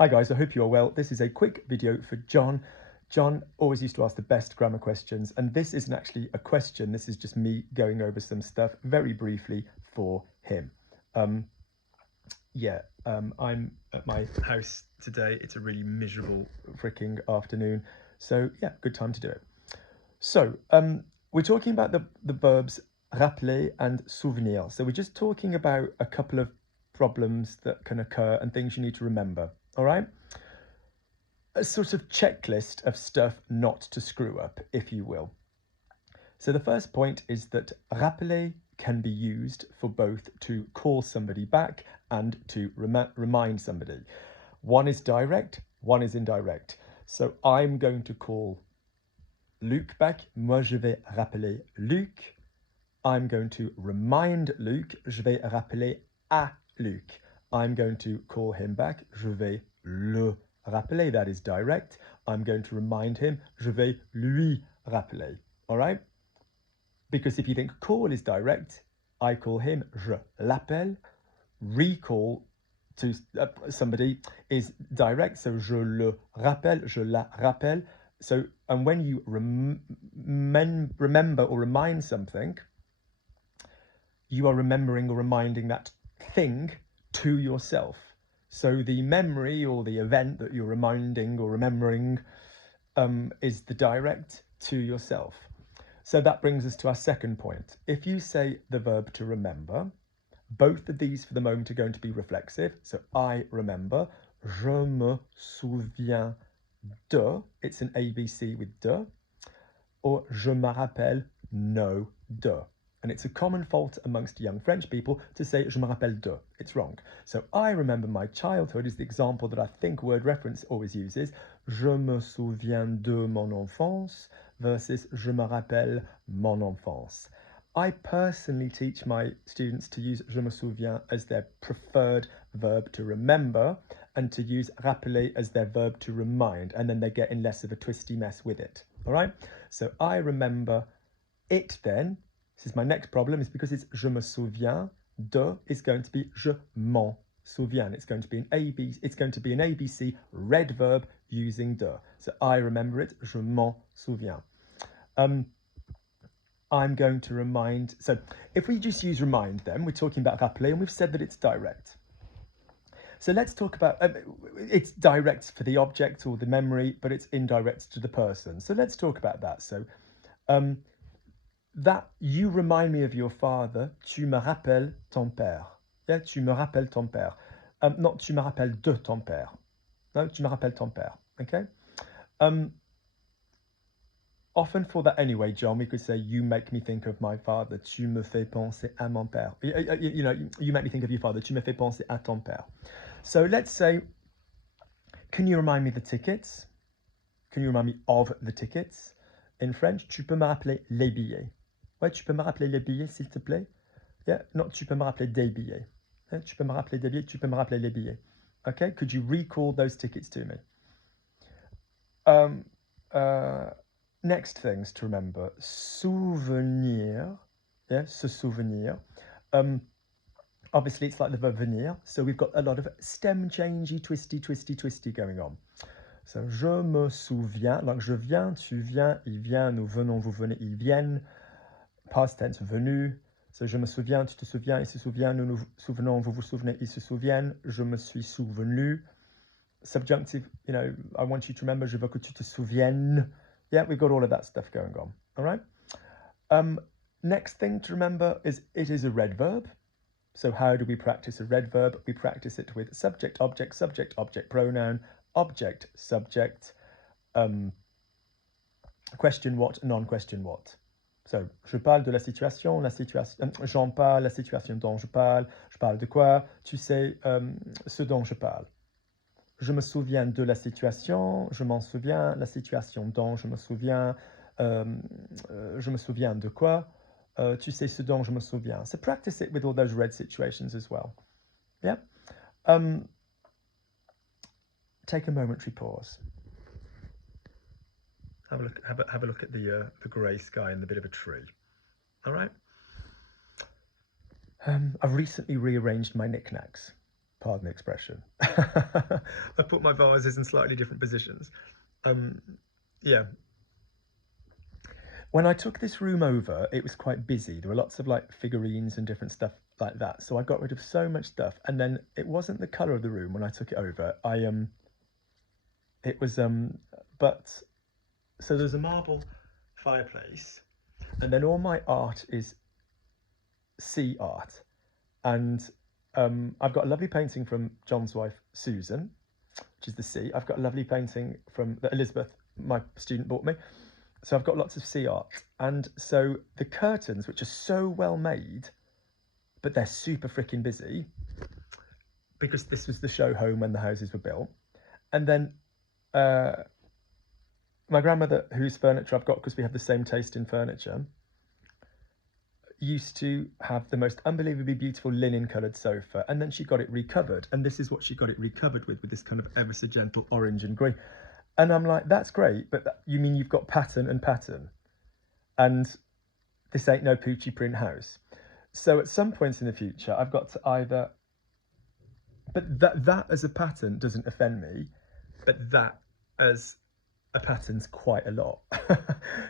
Hi guys, I hope you're well. This is a quick video for John. John always used to ask the best grammar questions, and this isn't actually a question, this is just me going over some stuff very briefly for him. I'm at my house today. It's a really miserable freaking afternoon, so yeah, good time to do it. So we're talking about the verbs rappeler and souvenir. So we're just talking about a couple of problems that can occur and things you need to remember. All right, a sort of checklist of stuff not to screw up, if you will. So the first point is that rappeler can be used for both to call somebody back and to remind somebody. One is direct, one is indirect. So I'm going to call Luc back. Moi, je vais rappeler Luc. I'm going to remind Luc. Je vais rappeler à Luc. I'm going to call him back. Je vais le rappeler. That is direct. I'm going to remind him. Je vais lui rappeler. All right? Because if you think call is direct, I call him. Je l'appelle. Recall to somebody is direct. So je le rappelle. Je la rappelle. So, and when you remember or remind something, you are remembering or reminding that thing to yourself. So the memory or the event that you're reminding or remembering is the direct to yourself. So that brings us to our second point. If you say the verb to remember, both of these for the moment are going to be reflexive. So I remember, je me souviens de, it's an ABC with de, or je me rappelle, no de. And it's a common fault amongst young French people to say je me rappelle de. It's wrong. So I remember my childhood is the example that I think Word Reference always uses. Je me souviens de mon enfance versus je me rappelle mon enfance. I personally teach my students to use je me souviens as their preferred verb to remember and to use rappeler as their verb to remind, and then they get in less of a twisty mess with it. All right? So I remember it then. This is my next problem, is because it's je me souviens, de is going to be je m'en souviens. It's going to be an ABC red verb using de. So I remember it, je m'en souviens. I'm going to remind, so if we just use remind then, we're talking about rappeler and we've said that it's direct. So let's talk about, it's direct for the object or the memory, but it's indirect to the person. So let's talk about that. So that you remind me of your father, tu me rappelles ton père. Yeah, tu me rappelles ton père. Not tu me rappelles de ton père. No, tu me rappelles ton père. Okay. Often for that anyway, John, we could say you make me think of my father. Tu me fais penser à mon père. You know, you make me think of your father. Tu me fais penser à ton père. So let's say, can you remind me the tickets? Can you remind me of the tickets? In French, tu peux me rappeler les billets. Ouais, tu peux me rappeler les billets, s'il te plaît? Yeah, not tu peux me rappeler des billets. Yeah, tu peux me rappeler des billets, tu peux me rappeler les billets. Okay, could you recall those tickets to me? Next things to remember, souvenir, yeah, se souvenir. Obviously, it's like the verb venir, so we've got a lot of stem changey, twisty going on. So, je me souviens, like je viens, tu viens, il vient, nous venons, vous venez, ils viennent. Past tense, venu. So, je me souviens, tu te souviens, il se souvient, nous nous souvenons, vous vous souvenez, ils se souviennent. Je me suis souvenu. Subjunctive, you know, I want you to remember, je veux que tu te souviennes. Yeah, we've got all of that stuff going on. All right. Next thing to remember is it is a red verb. So how do we practice a red verb? We practice it with subject, object, pronoun, object, subject, question what, non-question what. So, je parle de la situation, j'en parle, la situation dont je parle de quoi, tu sais ce dont je parle. Je me souviens de la situation, je m'en souviens, la situation dont je me souviens de quoi, tu sais ce dont je me souviens. So practice it with all those red situations as well. Yeah. Take a momentary pause. Have a look at the grey sky and the bit of a tree. All right. I've recently rearranged my knickknacks. Pardon the expression. I put my vases in slightly different positions. Yeah. When I took this room over, it was quite busy. There were lots of like figurines and different stuff like that. So I got rid of so much stuff. And then it wasn't the colour of the room when I took it over. It was but so there's a marble fireplace, and then all my art is sea art. And I've got a lovely painting from John's wife Susan, which is the sea. I've got a lovely painting from that Elizabeth, my student, bought me. So I've got lots of sea art. And so the curtains, which are so well made, but they're super freaking busy, because this was the show home when the houses were built. And then my grandmother, whose furniture I've got because we have the same taste in furniture, used to have the most unbelievably beautiful linen coloured sofa, and then she got it recovered, and this is what she got it recovered with this kind of ever so gentle orange and green. And I'm like, that's great, but you mean you've got pattern and pattern, and this ain't no Poochie print house. So at some points in the future I've got to either, but that as a pattern doesn't offend me, but that as a pattern's quite a lot.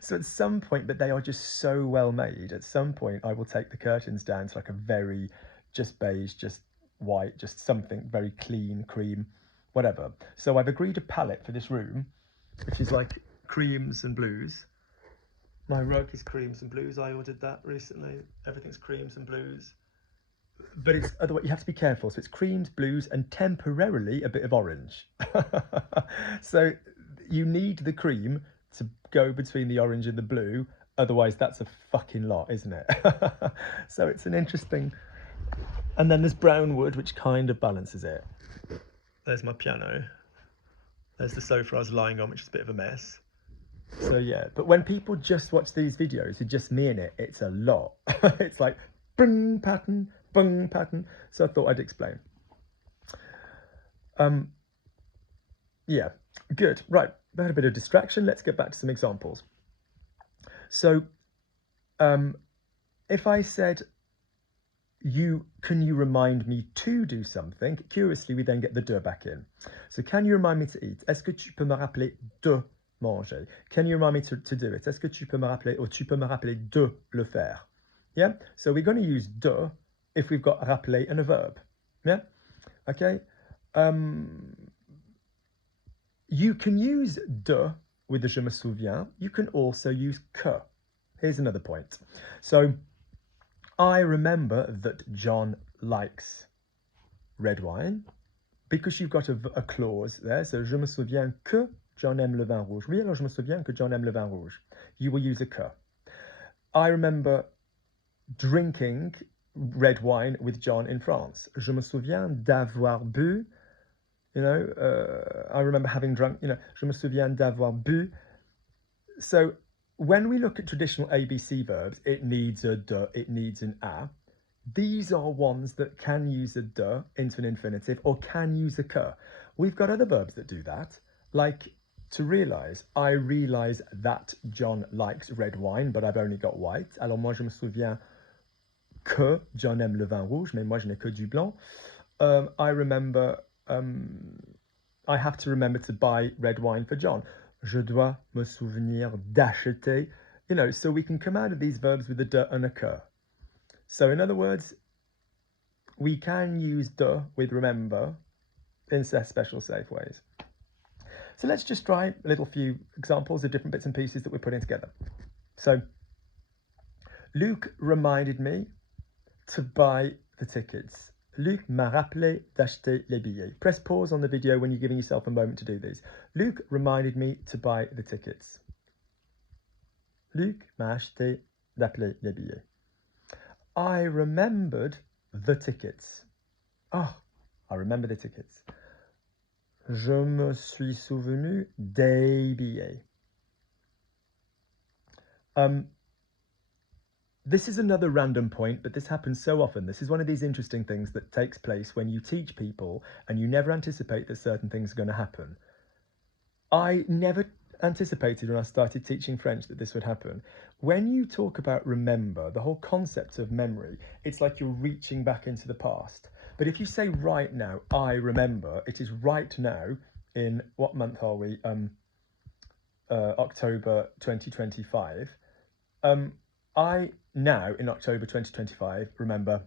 So at some point, but they are just so well made, at some point I will take the curtains down to like a very just beige, just white, just something very clean, cream, whatever. So I've agreed a palette for this room, which is like creams and blues. My rug is creams and blues. I ordered that recently. Everything's creams and blues. But it's otherwise you have to be careful. So it's creams, blues, and temporarily a bit of orange. So you need the cream to go between the orange and the blue. Otherwise, that's a fucking lot, isn't it? So it's an interesting. And then there's brown wood, which kind of balances it. There's my piano. There's the sofa I was lying on, which is a bit of a mess. So yeah, but when people just watch these videos, it's just me in it, it's a lot. It's like bung pattern, bung pattern. So I thought I'd explain. Yeah, good. Right, I had a bit of distraction. Let's get back to some examples. So if I said, can you remind me to do something? Curiously, we then get the de back in. So can you remind me to eat? Est-ce que tu peux me rappeler de manger? Can you remind me to do it? Est-ce que tu peux me rappeler, or tu peux me rappeler de le faire? Yeah, so we're going to use de if we've got rappeler and a verb. Yeah, okay. You can use de with the je me souviens. You can also use que. Here's another point. So I remember that John likes red wine, because you've got a clause there. So je me souviens que John aime le vin rouge. Oui, alors je me souviens que John aime le vin rouge. You will use a que. I remember drinking red wine with John in France. Je me souviens d'avoir bu. You know, I remember having drunk, you know, je me souviens d'avoir bu. So when we look at traditional ABC verbs, it needs a de, it needs an a. These are ones that can use a de into an infinitive or can use a que. We've got other verbs that do that, like to realise. I realise that John likes red wine, but I've only got white. Alors moi je me souviens que John aime le vin rouge, mais moi je n'ai que du blanc. I remember, I have to remember to buy red wine for John. Je dois me souvenir d'acheter. You know, so we can come out of these verbs with a de and a que. So in other words, we can use de with remember in special safe ways. So let's just try a little few examples of different bits and pieces that we're putting together. So Luc reminded me to buy the tickets. Luc m'a rappelé d'acheter les billets. Press pause on the video when you're giving yourself a moment to do these. Luc reminded me to buy the tickets. Luc m'a acheté d'appeler les billets. I remembered the tickets. Oh, I remember the tickets. Je me suis souvenu des billets. This is another random point, but this happens so often. This is one of these interesting things that takes place when you teach people and you never anticipate that certain things are going to happen. I never anticipated when I started teaching French that this would happen. When you talk about remember, the whole concept of memory, it's like you're reaching back into the past. But if you say right now, I remember, it is right now in, what month are we? October 2025. I now, in October 2025, remember,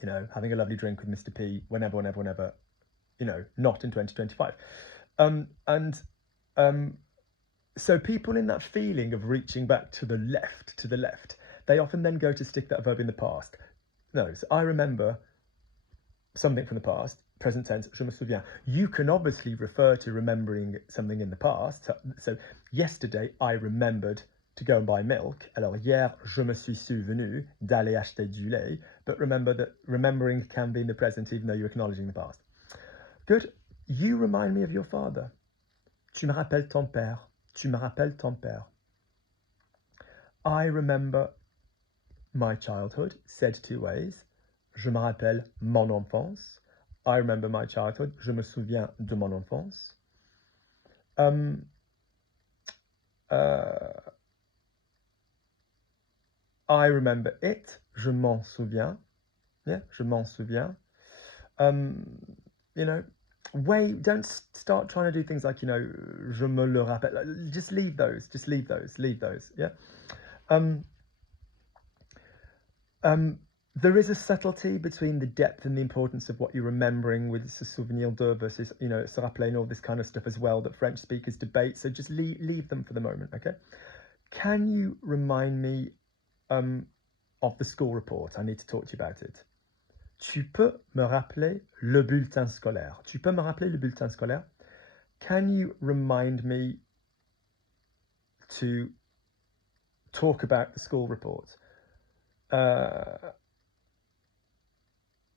you know, having a lovely drink with Mr. P whenever, you know, not in 2025. So people in that feeling of reaching back to the left, they often then go to stick that verb in the past. No, so I remember something from the past, present tense, je me souviens. You can obviously refer to remembering something in the past. So yesterday, I remembered to go and buy milk. Alors hier, je me suis souvenu d'aller acheter du lait. But remember that remembering can be in the present even though you're acknowledging the past. Good. You remind me of your father. Tu me rappelles ton père. Tu me rappelles ton père. I remember my childhood, said two ways. Je me rappelle mon enfance. I remember my childhood. Je me souviens de mon enfance. I remember it. Je m'en souviens. Yeah, je m'en souviens. You know, don't start trying to do things like, you know, je me le rappelle. Just leave those. Yeah. There is a subtlety between the depth and the importance of what you're remembering with se souvenir de versus, you know, se rappeler and all this kind of stuff as well that French speakers debate. So just leave them for the moment, okay? Can you remind me of the school report? I need to talk to you about it. Tu peux me rappeler le bulletin scolaire? Tu peux me rappeler le bulletin scolaire? Can you remind me to talk about the school report?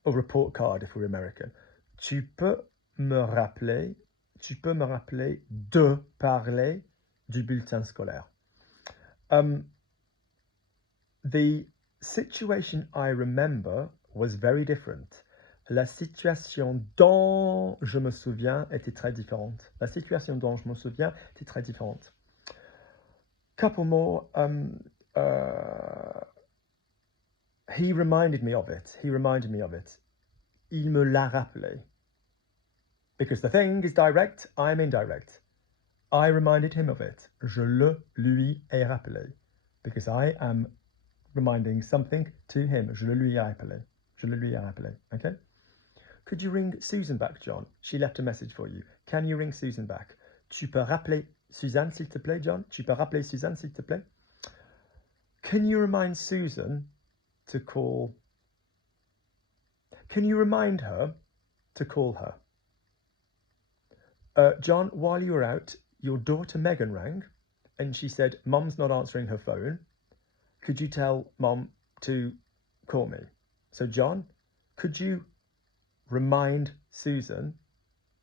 Or report card if we're American. Tu peux me rappeler de parler du bulletin scolaire. The situation I remember was very different. La situation dont je me souviens était très différente. La situation dont je me souviens était très différente. Couple more. He reminded me of it. Il me l'a rappelé. Because the thing is direct, I'm indirect. I reminded him of it. Je le lui ai rappelé. Because I am reminding something to him. Je le lui ai rappelé. Okay? Could you ring Susan back, John? She left a message for you. Can you ring Susan back? Tu peux rappeler Suzanne, s'il te plaît, John? Tu peux rappeler Suzanne, s'il te plaît? Can you remind Susan to call? Can you remind her to call her? John, while you were out, your daughter Megan rang and she said, Mom's not answering her phone. Could you tell Mom to call me? So John, could you remind Susan,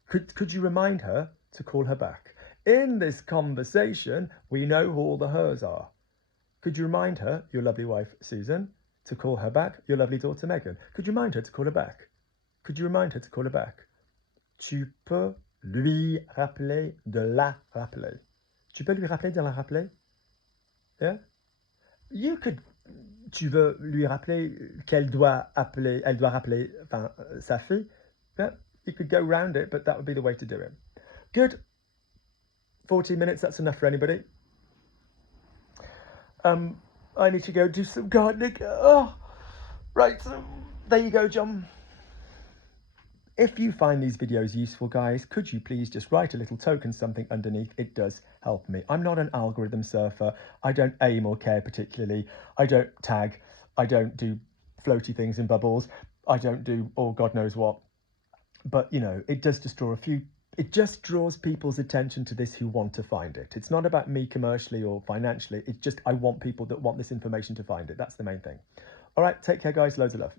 could you remind her to call her back? In this conversation, we know who all the hers are. Could you remind her, your lovely wife Susan, to call her back, your lovely daughter Megan? Could you remind her to call her back? Tu peux lui rappeler de la rappeler. Tu peux lui rappeler de la rappeler? Yeah? You could, tu veux lui rappeler qu'elle doit appeler, elle doit rappeler, enfin, sa fille. Yeah? You could go round it, but that would be the way to do it. Good. 40 minutes, that's enough for anybody. I need to go do some gardening. Oh, right, so there you go, John. If you find these videos useful, guys, could you please just write a little token something underneath? It does help me. I'm not an algorithm surfer. I don't aim or care particularly. I don't tag. I don't do floaty things in bubbles. I don't do, oh, God knows what. But, you know, it does just draw it just draws people's attention to this who want to find it. It's not about me commercially or financially. It's just I want people that want this information to find it. That's the main thing. All right, take care, guys. Loads of love.